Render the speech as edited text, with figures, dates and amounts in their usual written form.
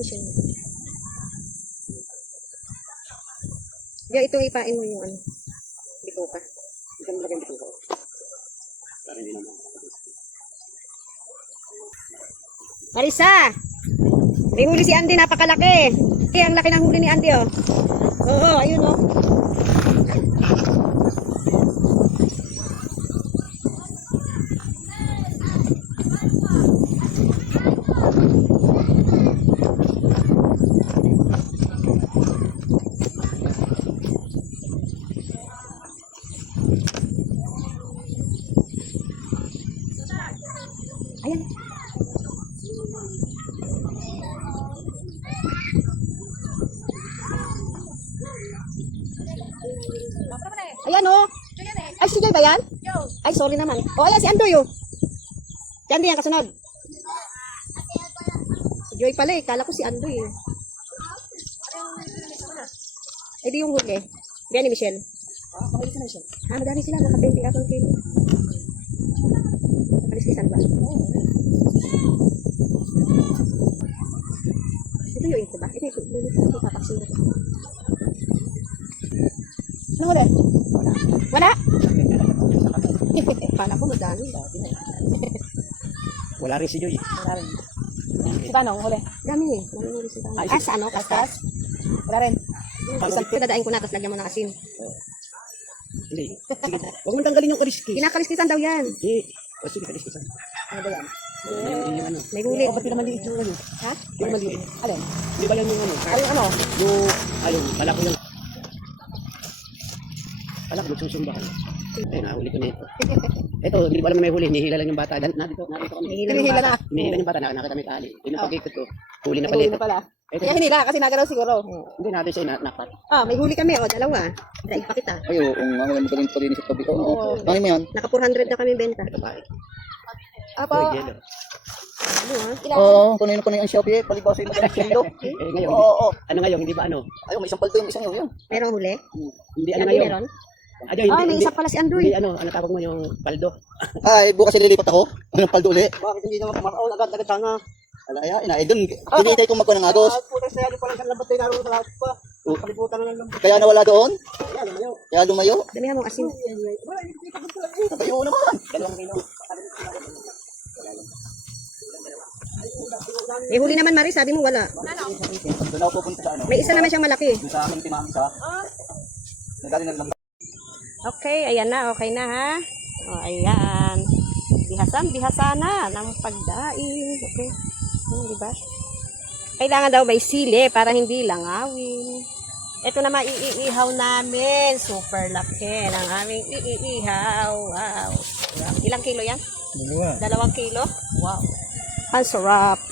Michelle. Diyan, ito ipain mo yung ano. Bito ka. Ito mo lagyan dito ko. Para hindi naman. Marisa! May huli si Andy, napakalaki. Eh, ang laki ng huli ni Andy, oh. Oo, ayun, oh. Ayan. Ayan, oh. Ay, si Joy ba yan? Ay, sorry naman. Oh, ayan, si Andoy, oh. Si Andoy yan, kasunod. Si Joy pala, eh. Kala ko si Andoy, eh. Eh, di yung huli. Diyan ni Michelle. Pakuli ka na siya. Madami sila. Naka-20 atong kilo. Nakaliskisan ba? Ito yung ito ba? Ito yung tataksin ko. Ano huli? Wala? Kala ko madami. Wala rin si Joy. Wala rin. Si Tanong, huli. Dami eh. Dami huli si Tano. Ah, sa ano? Kastas? Wala rin. Isang pinadain ko na, tapos lagyan mo ng asin. Hindi. Sige. Huwag mong tanggalin yung kaliski. Kinakaliskisan daw yan. Eh. O sige, kaliskisan. Ano ba yan? Yung ano. May huli. Ba't hindi maliit yung ano? Ha? Hindi maliit. Alin? Di ba yan yung ano? Ay, ano? Yung, ayun, pala ko yung... Pala ko magsusumba ka. Ayun, nahuli ko na ito. Ito, hindi ko alam na may huli. Hinihila lang yung bata. Nandito kami. Hinihila na. Hinihila yung bata. Nakita may tali. Yung napag-ikot ko. Huli na pala Huli ito. na pala. Ito. Kaya hinila, kasi nagalaw siguro. Hindi natin siya nakat. Ah, may huli kami. O, dalawa. Dahil pa kita. Ay, oo, nga maganda pa rin palinis sa tabi ko. Oo. Ano mo yan? Naka 400 na kami benta. Apo. Yellow. Ano ha? Oo, kunin ko na yung Shopee, palibasin mo ng kilo. Eh, ngayon, Oo, oo. ano ngayon, hindi ba ano? Ayun, may isang paldo yung isang yun. Merong huli? Hindi Si ano Andoy ngayon. meron? Ano, Ah, may isa pala si Andoy. Hindi ano tawag mo yung paldo. Ay, bukas ililipat ako. Anong paldo ulit? Bakit hindi naman kumakaon agad sana? Alaya, inay doon. Hinihintay ko magko ng agos. Putas na yan, parang sa lambat na naroon sa lahat pa. Kalibutan na lang lambat. Kaya nawala doon? Ayan, lumayo. Kaya lumayo? Damihan mong asin. Nabayo naman. 2 kilo. May huli naman, Maris. Sabi mo wala. Doon ako pupunta sa ano? May isa naman siyang malaki. Doon sa aking timang isa. Nagaling naglambat. Okay, ayan na. Okay na, ha? O, ayan. Bihasa na ng pagdain. Okay. Diba? Kailangan daw may sili para hindi langawin. Ito na maiihaw namin. Super laki ng aming iihaw. Wow. Ilang kilo yan? 2 kilo? Wow. Ang sarap.